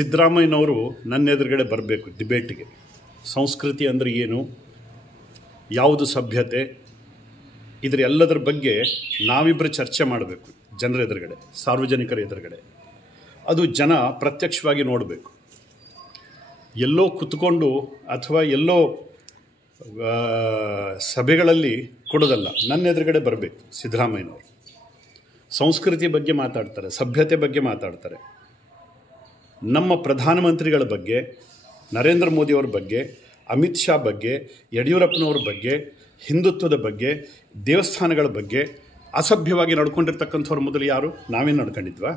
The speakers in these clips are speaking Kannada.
ಸಿದ್ದರಾಮಯ್ಯನವರು ನನ್ನ ಎದುರುಗಡೆ ಬರಬೇಕು ಡಿಬೇಟ್ಗೆ ಸಂಸ್ಕೃತಿ ಅಂದರೆ ಏನು ಯಾವುದು ಸಭ್ಯತೆ ಇದರ ಎಲ್ಲದರ ಬಗ್ಗೆ ನಾವಿಬ್ಬರು ಚರ್ಚೆ ಮಾಡಬೇಕು ಜನರ ಎದುರುಗಡೆ ಸಾರ್ವಜನಿಕರ ಎದುರುಗಡೆ ಅದು ಜನ ಪ್ರತ್ಯಕ್ಷವಾಗಿ ನೋಡಬೇಕು ಎಲ್ಲೋ ಕುತ್ಕೊಂಡು ಅಥವಾ ಎಲ್ಲೋ ಸಭೆಗಳಲ್ಲಿ ಕೊಡೋದಲ್ಲ ನನ್ನ ಎದುರುಗಡೆ ಬರಬೇಕು ಸಿದ್ದರಾಮಯ್ಯನವರು ಸಂಸ್ಕೃತಿ ಬಗ್ಗೆ ಮಾತಾಡ್ತಾರೆ ಸಭ್ಯತೆ ಬಗ್ಗೆ ಮಾತಾಡ್ತಾರೆ ನಮ್ಮ ಪ್ರಧಾನಮಂತ್ರಿಗಳ ಬಗ್ಗೆ ನರೇಂದ್ರ ಮೋದಿಯವ್ರ ಬಗ್ಗೆ ಅಮಿತ್ ಶಾ ಬಗ್ಗೆ ಯಡಿಯೂರಪ್ಪನವ್ರ ಬಗ್ಗೆ ಹಿಂದುತ್ವದ ಬಗ್ಗೆ ದೇವಸ್ಥಾನಗಳ ಬಗ್ಗೆ ಅಸಭ್ಯವಾಗಿ ನಡ್ಕೊಂಡಿರ್ತಕ್ಕಂಥವ್ರ ಮೊದಲು ಯಾರು ನಾವೇನು ನಡ್ಕೊಂಡಿದ್ವಾ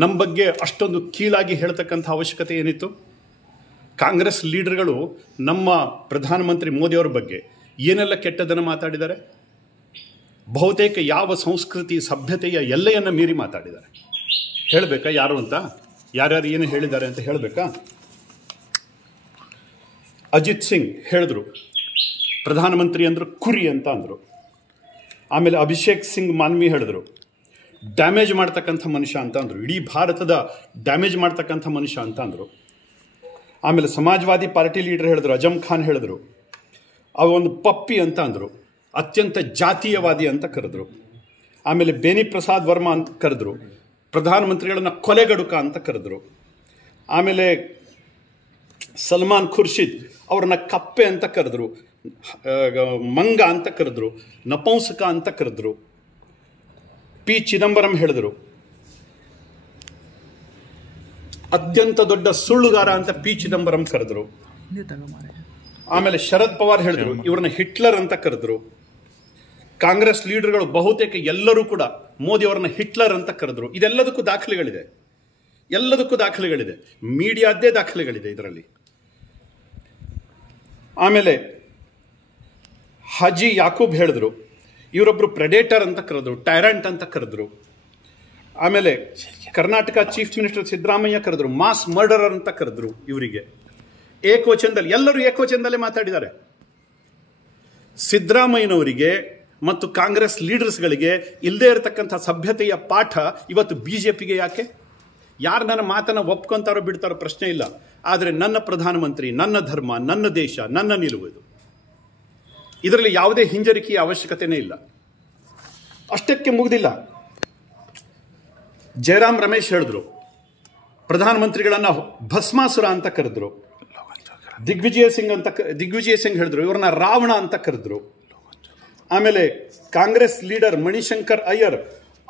ನಮ್ಮ ಬಗ್ಗೆ ಅಷ್ಟೊಂದು ಕೀಳಾಗಿ ಹೇಳ್ತಕ್ಕಂಥ ಅವಶ್ಯಕತೆ ಏನಿತ್ತು ಕಾಂಗ್ರೆಸ್ ಲೀಡರ್ಗಳು ನಮ್ಮ ಪ್ರಧಾನಮಂತ್ರಿ ಮೋದಿಯವ್ರ ಬಗ್ಗೆ ಏನೆಲ್ಲ ಕೆಟ್ಟದನ್ನು ಮಾತಾಡಿದ್ದಾರೆ ಬಹುತೇಕ ಯಾವ ಸಂಸ್ಕೃತಿ ಸಭ್ಯತೆಯ ಎಲ್ಲೆಯನ್ನು ಮೀರಿ ಮಾತಾಡಿದ್ದಾರೆ ಹೇಳಬೇಕಾ ಯಾರು ಅಂತ ಯಾರ್ಯಾರು ಏನು ಹೇಳಿದ್ದಾರೆ ಅಂತ ಹೇಳಬೇಕಾ ಅಜಿತ್ ಸಿಂಗ್ ಹೇಳಿದ್ರು ಪ್ರಧಾನಮಂತ್ರಿ ಅಂದರು ಕುರಿ ಅಂತ ಅಂದರು ಆಮೇಲೆ ಅಭಿಷೇಕ್ ಸಿಂಗ್ ಮಾನ್ವಿ ಹೇಳಿದ್ರು ಡ್ಯಾಮೇಜ್ ಮಾಡ್ತಕ್ಕಂಥ ಮನುಷ್ಯ ಅಂತ ಅಂದರು ಇಡೀ ಭಾರತದ ಡ್ಯಾಮೇಜ್ ಮಾಡ್ತಕ್ಕಂಥ ಮನುಷ್ಯ ಅಂತ ಅಂದರು ಆಮೇಲೆ ಸಮಾಜವಾದಿ ಪಾರ್ಟಿ ಲೀಡರ್ ಹೇಳಿದ್ರು ಅಜಮ್ ಖಾನ್ ಹೇಳಿದ್ರು ಅವೊಂದು ಪಪ್ಪಿ ಅಂತ ಅಂದರು ಅತ್ಯಂತ ಜಾತೀಯವಾದಿ ಅಂತ ಕರೆದ್ರು ಆಮೇಲೆ ಬೇನಿ ಪ್ರಸಾದ್ ವರ್ಮಾ ಅಂತ ಕರೆದ್ರು ಪ್ರಧಾನಮಂತ್ರಿಗಳನ್ನು ಕೊಲೆಗಡುಕ ಅಂತ ಕರೆದರು ಆಮೇಲೆ ಸಲ್ಮಾನ್ ಖುರ್ಷಿದ್ ಅವ್ರನ್ನ ಕಪ್ಪೆ ಅಂತ ಕರೆದ್ರು ಮಂಗ ಅಂತ ಕರೆದ್ರು ನಪುಂಸಕ ಅಂತ ಕರೆದ್ರು ಪಿ ಚಿದಂಬರಂ ಹೇಳಿದರು ಅತ್ಯಂತ ದೊಡ್ಡ ಸುಳ್ಳುಗಾರ ಅಂತ ಪಿ ಚಿದಂಬರಂ ಕರೆದ್ರು ಆಮೇಲೆ ಶರದ್ ಪವಾರ್ ಹೇಳಿದ್ರು ಇವ್ರನ್ನ ಹಿಟ್ಲರ್ ಅಂತ ಕರೆದ್ರು ಕಾಂಗ್ರೆಸ್ ಲೀಡರ್ಗಳು ಬಹುತೇಕ ಎಲ್ಲರೂ ಕೂಡ ಮೋದಿ ಅವರನ್ನ ಹಿಟ್ಲರ್ ಅಂತ ಕರೆದ್ರು ಇದೆಲ್ಲದಕ್ಕೂ ದಾಖಲೆಗಳಿದೆ ಎಲ್ಲದಕ್ಕೂ ದಾಖಲೆಗಳಿದೆ ಮೀಡಿಯಾದ್ದೇ ದಾಖಲೆಗಳಿದೆ ಇದರಲ್ಲಿ ಆಮೇಲೆ ಹಜಿ ಯಾಕೂಬ್ ಹೇಳಿದ್ರು ಇವರೊಬ್ರು ಪ್ರೆಡೇಟರ್ ಅಂತ ಕರೆದ್ರು ಟೈರಂಟ್ ಅಂತ ಕರೆದ್ರು ಆಮೇಲೆ ಕರ್ನಾಟಕ ಚೀಫ್ ಮಿನಿಸ್ಟರ್ ಸಿದ್ದರಾಮಯ್ಯ ಕರೆದ್ರು ಮಾಸ್ ಮರ್ಡರರ್ ಅಂತ ಕರೆದ್ರು ಇವರಿಗೆ ಏಕವಚನದಲ್ಲಿ ಎಲ್ಲರೂ ಏಕವಚನದಲ್ಲೇ ಮಾತಾಡಿದ್ದಾರೆ ಸಿದ್ದರಾಮಯ್ಯನವರಿಗೆ ಮತ್ತು ಕಾಂಗ್ರೆಸ್ ಲೀಡರ್ಸ್ಗಳಿಗೆ ಇಲ್ಲದೇ ಇರತಕ್ಕಂಥ ಸಭ್ಯತೆಯ ಪಾಠ ಇವತ್ತು ಬಿ ಜೆ ಪಿಗೆ ಯಾಕೆ ಯಾರು ನನ್ನ ಮಾತನ್ನು ಒಪ್ಕೊಂತಾರೋ ಬಿಡ್ತಾರೋ ಪ್ರಶ್ನೆ ಇಲ್ಲ ಆದರೆ ನನ್ನ ಪ್ರಧಾನಮಂತ್ರಿ ನನ್ನ ಧರ್ಮ ನನ್ನ ದೇಶ ನನ್ನ ನಿಲುವು ಇದು ಇದರಲ್ಲಿ ಯಾವುದೇ ಹಿಂಜರಿಕೆಯ ಅವಶ್ಯಕತೆನೇ ಇಲ್ಲ ಅಷ್ಟಕ್ಕೆ ಮುಗಿದಿಲ್ಲ ಜಯರಾಮ್ ರಮೇಶ್ ಹೇಳಿದ್ರು ಪ್ರಧಾನಮಂತ್ರಿಗಳನ್ನು ಭಸ್ಮಾಸುರ ಅಂತ ಕರೆದ್ರು ದಿಗ್ವಿಜಯ ಸಿಂಗ್ ಅಂತ ದಿಗ್ವಿಜಯ ಸಿಂಗ್ ಹೇಳಿದ್ರು ಇವರನ್ನ ರಾವಣ ಅಂತ ಕರೆದ್ರು ಆಮೇಲೆ ಕಾಂಗ್ರೆಸ್ ಲೀಡರ್ ಮಣಿಶಂಕರ್ ಅಯ್ಯರ್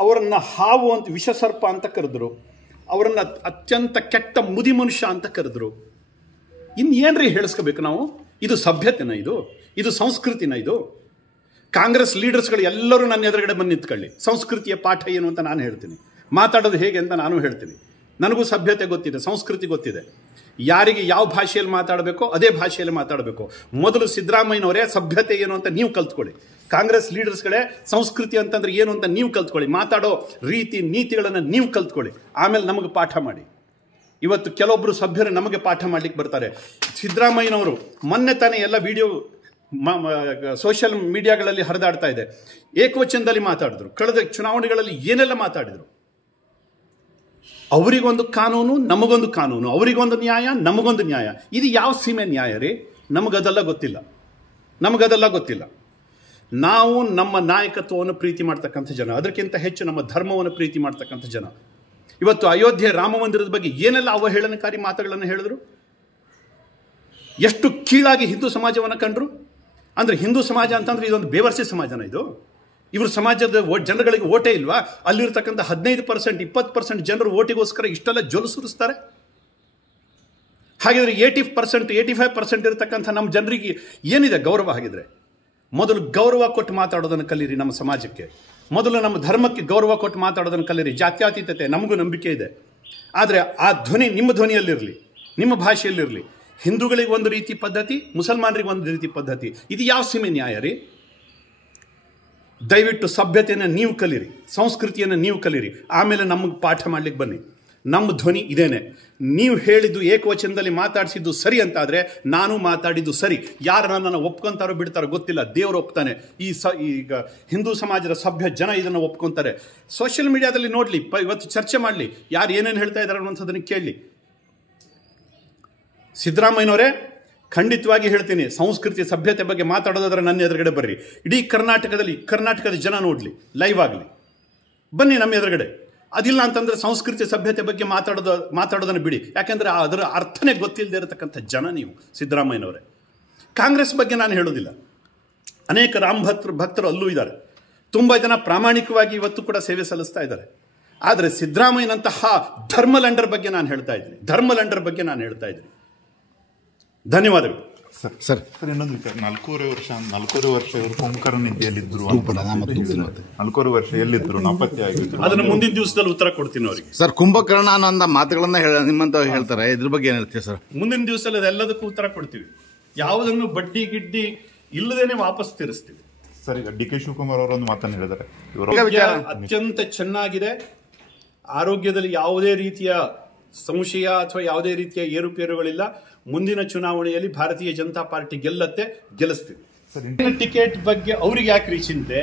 ಅವರನ್ನು ಹಾವು ಅಂತ ವಿಷಸರ್ಪ ಅಂತ ಕರೆದ್ರು ಅವರನ್ನು ಅತ್ಯಂತ ಕೆಟ್ಟ ಮುದಿ ಮನುಷ್ಯ ಅಂತ ಕರೆದ್ರು ಇನ್ನೇನ್ರಿ ಹೇಳಿಸ್ಕೋಬೇಕು ನಾವು ಇದು ಸಭ್ಯತೆನ ಇದು ಇದು ಸಂಸ್ಕೃತಿನ ಇದು ಕಾಂಗ್ರೆಸ್ ಲೀಡರ್ಸ್ಗಳು ಎಲ್ಲರೂ ನನ್ನ ಎದುರುಗಡೆ ಬಂದು ನಿಂತ್ಕೊಳ್ಳಿ ಸಂಸ್ಕೃತಿಯ ಪಾಠ ಏನು ಅಂತ ನಾನು ಹೇಳ್ತೀನಿ ಮಾತಾಡೋದು ಹೇಗೆ ಅಂತ ನಾನು ಹೇಳ್ತೀನಿ ನನಗೂ ಸಭ್ಯತೆ ಗೊತ್ತಿದೆ ಸಂಸ್ಕೃತಿ ಗೊತ್ತಿದೆ ಯಾರಿಗೆ ಯಾವ ಭಾಷೆಯಲ್ಲಿ ಮಾತಾಡಬೇಕೋ ಅದೇ ಭಾಷೆಯಲ್ಲಿ ಮಾತಾಡಬೇಕು ಮೊದಲು ಸಿದ್ದರಾಮಯ್ಯನವರೇ ಸಭ್ಯತೆ ಏನು ಅಂತ ನೀವು ಕಲ್ತ್ಕೊಳ್ಳಿ ಕಾಂಗ್ರೆಸ್ ಲೀಡರ್ಸ್ಗಳೇ ಸಂಸ್ಕೃತಿ ಅಂತಂದ್ರೆ ಏನು ಅಂತ ನೀವು ಕಲ್ತ್ಕೊಳ್ಳಿ ಮಾತಾಡೋ ರೀತಿ ನೀತಿಗಳನ್ನು ನೀವು ಕಲ್ತ್ಕೊಳ್ಳಿ ಆಮೇಲೆ ನಮಗೆ ಪಾಠ ಮಾಡಿ ಇವತ್ತು ಕೆಲವೊಬ್ಬರು ಸಭ್ಯರು ನಮಗೆ ಪಾಠ ಮಾಡಲಿಕ್ಕೆ ಬರ್ತಾರೆ ಸಿದ್ದರಾಮಯ್ಯನವರು ಮೊನ್ನೆ ತಾನೇ ಎಲ್ಲ ವಿಡಿಯೋ ಸೋಷಿಯಲ್ ಮೀಡಿಯಾಗಳಲ್ಲಿ ಹರಿದಾಡ್ತಾ ಇದೆ ಏಕವಚನದಲ್ಲಿ ಮಾತಾಡಿದ್ರು ಕಳೆದ ಚುನಾವಣೆಗಳಲ್ಲಿ ಏನೆಲ್ಲ ಮಾತಾಡಿದರು ಅವರಿಗೊಂದು ಕಾನೂನು ನಮಗೊಂದು ಕಾನೂನು ಅವರಿಗೊಂದು ನ್ಯಾಯ ನಮಗೊಂದು ನ್ಯಾಯ ಇದು ಯಾವ ಸೀಮೆ ನ್ಯಾಯ ರೀ ನಮಗದೆಲ್ಲ ಗೊತ್ತಿಲ್ಲ ನಮಗದೆಲ್ಲ ಗೊತ್ತಿಲ್ಲ ನಾವು ನಮ್ಮ ನಾಯಕತ್ವವನ್ನು ಪ್ರೀತಿ ಮಾಡ್ತಕ್ಕಂಥ ಜನ ಅದಕ್ಕಿಂತ ಹೆಚ್ಚು ನಮ್ಮ ಧರ್ಮವನ್ನು ಪ್ರೀತಿ ಮಾಡ್ತಕ್ಕಂಥ ಜನ ಇವತ್ತು ಅಯೋಧ್ಯೆ ರಾಮ ಮಂದಿರದ ಬಗ್ಗೆ ಏನೆಲ್ಲ ಅವಹೇಳನಕಾರಿ ಮಾತುಗಳನ್ನು ಹೇಳಿದ್ರು ಎಷ್ಟು ಕೀಳಾಗಿ ಹಿಂದೂ ಸಮಾಜವನ್ನು ಕಂಡ್ರು ಅಂದರೆ ಹಿಂದೂ ಸಮಾಜ ಅಂತಂದ್ರೆ ಇದೊಂದು ಬೇವರ್ಸಿ ಸಮಾಜನ ಇದು ಇವರು ಸಮಾಜದ ಜನಗಳಿಗೆ ಓಟೇ ಇಲ್ವಾ ಅಲ್ಲಿರ್ತಕ್ಕಂಥ ಹದಿನೈದು ಪರ್ಸೆಂಟ್ ಇಪ್ಪತ್ತು ಪರ್ಸೆಂಟ್ ಜನರು ಓಟಿಗೋಸ್ಕರ ಇಷ್ಟೆಲ್ಲ ಸುರಿಸ್ತಾರೆ ಹಾಗಿದ್ರೆ eighty percent eighty five percent ಇರತಕ್ಕಂಥ ನಮ್ಮ ಜನರಿಗೆ ಏನಿದೆ ಗೌರವ ಹಾಗಿದ್ರೆ ಮೊದಲು ಗೌರವ ಕೊಟ್ಟು ಮಾತಾಡೋದನ್ನು ಕಲೀರಿ ನಮ್ಮ ಸಮಾಜಕ್ಕೆ ಮೊದಲು ನಮ್ಮ ಧರ್ಮಕ್ಕೆ ಗೌರವ ಕೊಟ್ಟು ಮಾತಾಡೋದನ್ನು ಕಲೀರಿ ಜಾತ್ಯಾತೀತತೆ ನಮಗೂ ನಂಬಿಕೆ ಇದೆ ಆದರೆ ಆ ಧ್ವನಿ ನಿಮ್ಮ ಧ್ವನಿಯಲ್ಲಿರಲಿ ನಿಮ್ಮ ಭಾಷೆಯಲ್ಲಿರಲಿ ಹಿಂದೂಗಳಿಗೆ ಒಂದು ರೀತಿ ಪದ್ಧತಿ ಮುಸಲ್ಮಾನರಿಗೆ ಒಂದು ರೀತಿ ಪದ್ಧತಿ ಇದು ಯಾವ ಸೀಮೆ ನ್ಯಾಯ ರೀ ದಯವಿಟ್ಟು ಸಭ್ಯತೆಯನ್ನು ನೀವು ಕಲೀರಿ ಸಂಸ್ಕೃತಿಯನ್ನು ನೀವು ಕಲೀರಿ ಆಮೇಲೆ ನಮಗೆ ಪಾಠ ಮಾಡಲಿಕ್ಕೆ ಬನ್ನಿ ನಮ್ಮ ಧ್ವನಿ ಇದೇನೆ ನೀವು ಹೇಳಿದ್ದು ಏಕವಚನದಲ್ಲಿ ಮಾತಾಡಿಸಿದ್ದು ಸರಿ ಅಂತಾದರೆ ನಾನು ಮಾತಾಡಿದ್ದು ಸರಿ ಯಾರು ನನ್ನನ್ನು ಒಪ್ಕೊತಾರೋ ಬಿಡ್ತಾರೋ ಗೊತ್ತಿಲ್ಲ ದೇವರು ಒಪ್ತಾನೆ ಈ ಸ ಈಗ ಹಿಂದೂ ಸಮಾಜದ ಸಭ್ಯ ಜನ ಇದನ್ನು ಒಪ್ಕೊತಾರೆ ಸೋಷಿಯಲ್ ಮೀಡಿಯಾದಲ್ಲಿ ನೋಡಲಿ ಪ ಇವತ್ತು ಚರ್ಚೆ ಮಾಡಲಿ ಯಾರು ಏನೇನು ಹೇಳ್ತಾ ಇದ್ದಾರೆ ಅನ್ನೋಂಥದ್ದನ್ನು ಕೇಳಲಿ ಸಿದ್ದರಾಮಯ್ಯನವರೇ ಖಂಡಿತವಾಗಿ ಹೇಳ್ತೀನಿ ಸಂಸ್ಕೃತಿ ಸಭ್ಯತೆ ಬಗ್ಗೆ ಮಾತಾಡೋದಾದ್ರೆ ನನ್ನ ಎದುರುಗಡೆ ಬರ್ರಿ ಇಡೀ ಕರ್ನಾಟಕದಲ್ಲಿ ಕರ್ನಾಟಕದ ಜನ ನೋಡಲಿ ಲೈವ್ ಆಗಲಿ ಬನ್ನಿ ನಮ್ಮ ಎದುರುಗಡೆ ಅದಿಲ್ಲ ಅಂತಂದರೆ ಸಂಸ್ಕೃತಿ ಸಭ್ಯತೆ ಬಗ್ಗೆ ಮಾತಾಡೋದು ಮಾತಾಡೋದನ್ನು ಬಿಡಿ ಯಾಕೆಂದರೆ ಅದರ ಅರ್ಥನೇ ಗೊತ್ತಿಲ್ಲದೆ ಇರತಕ್ಕಂಥ ಜನ ನೀವು ಸಿದ್ದರಾಮಯ್ಯನವರೇ ಕಾಂಗ್ರೆಸ್ ಬಗ್ಗೆ ನಾನು ಹೇಳೋದಿಲ್ಲ ಅನೇಕ ರಾಮ್ ಭಕ್ತರು ಭಕ್ತರು ಅಲ್ಲೂ ಇದ್ದಾರೆ ತುಂಬ ಜನ ಪ್ರಾಮಾಣಿಕವಾಗಿ ಇವತ್ತು ಕೂಡ ಸೇವೆ ಸಲ್ಲಿಸ್ತಾ ಇದ್ದಾರೆ ಆದರೆ ಸಿದ್ದರಾಮಯ್ಯನಂತಹ ಲಂಡರ್ ಬಗ್ಗೆ ನಾನು ಹೇಳ್ತಾ ಇದ್ದೀನಿ ಲಂಡರ್ ಬಗ್ಗೆ ನಾನು ಹೇಳ್ತಾ ಇದ್ದೀನಿ ಧನ್ಯವಾದಗಳು ಸರ್ ಸರ್ ಇನ್ನೊಂದು ವಿಚಾರ ನಾಲ್ಕೂವರೆ ವರ್ಷ ನಾಲ್ಕೂವರೆ ವರ್ಷ ಇವರು ಕುಂಭಕರ್ಣ ನಿದ್ದೆಯಲ್ಲಿದ್ದರು ನಾಲ್ಕೂವರೆ ವರ್ಷ ಎಲ್ಲಿದ್ದರು ನಾಪತ್ತೆ ಆಗಿತ್ತು ಅದನ್ನು ಮುಂದಿನ ದಿವಸದಲ್ಲಿ ಉತ್ತರ ಕೊಡ್ತೀನಿ ಅವರಿಗೆ ಸರ್ ಕುಂಭಕರ್ಣ ಅನ್ನೋ ಮಾತುಗಳನ್ನ ಹೇಳ ನಿಮ್ಮಂತ ಹೇಳ್ತಾರೆ ಇದ್ರ ಬಗ್ಗೆ ಏನು ಅರ್ಥ ಸರ್ ಮುಂದಿನ ದಿವಸದಲ್ಲಿ ಅದೆಲ್ಲದಕ್ಕೂ ಉತ್ತರ ಕೊಡ್ತೀವಿ ಯಾವುದನ್ನು ಬಡ್ಡಿ ಗಿಡ್ಡಿ ಇಲ್ಲದೇನೆ ವಾಪಸ್ ತೀರಿಸ್ತೀವಿ ಸರ್ ಈಗ ಡಿ ಕೆ ಶಿವಕುಮಾರ್ ಅವರು ಒಂದು ಮಾತನ್ನು ಹೇಳಿದ್ದಾರೆ ಇವರು ಅತ್ಯಂತ ಚೆನ್ನಾಗಿದೆ ಆರೋಗ್ಯದಲ್ಲಿ ಯಾವುದೇ ರೀತಿಯ ಸಂಶಯ ಅಥವಾ ಯಾವುದೇ ರೀತಿಯ ಏರುಪೇರುಗಳಿಲ್ಲ ಮುಂದಿನ ಚುನಾವಣೆಯಲ್ಲಿ ಭಾರತೀಯ ಜನತಾ ಪಾರ್ಟಿ ಗೆಲ್ಲತ್ತೆ ಗೆಲ್ಲಿಸ್ತೀವಿ ನನ್ನ ಟಿಕೆಟ್ ಬಗ್ಗೆ ಅವ್ರಿಗೆ ಯಾಕ್ರಿ ಚಿಂತೆ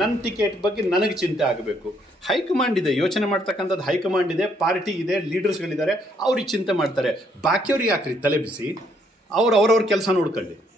ನನ್ನ ಟಿಕೆಟ್ ಬಗ್ಗೆ ನನಗೆ ಚಿಂತೆ ಆಗಬೇಕು ಹೈಕಮಾಂಡ್ ಇದೆ ಯೋಚನೆ ಮಾಡ್ತಕ್ಕಂಥದ್ದು ಹೈಕಮಾಂಡ್ ಇದೆ ಪಾರ್ಟಿ ಇದೆ ಲೀಡರ್ಸ್ಗಳಿದ್ದಾರೆ ಅವ್ರಿಗೆ ಚಿಂತೆ ಮಾಡ್ತಾರೆ ಬಾಕಿಯವ್ರಿಗೆ ಯಾಕ್ರಿ ತಲೆ ಬಿಸಿ ಅವ್ರು ಅವ್ರವ್ರ ಕೆಲಸ ನೋಡ್ಕೊಳ್ಳಿ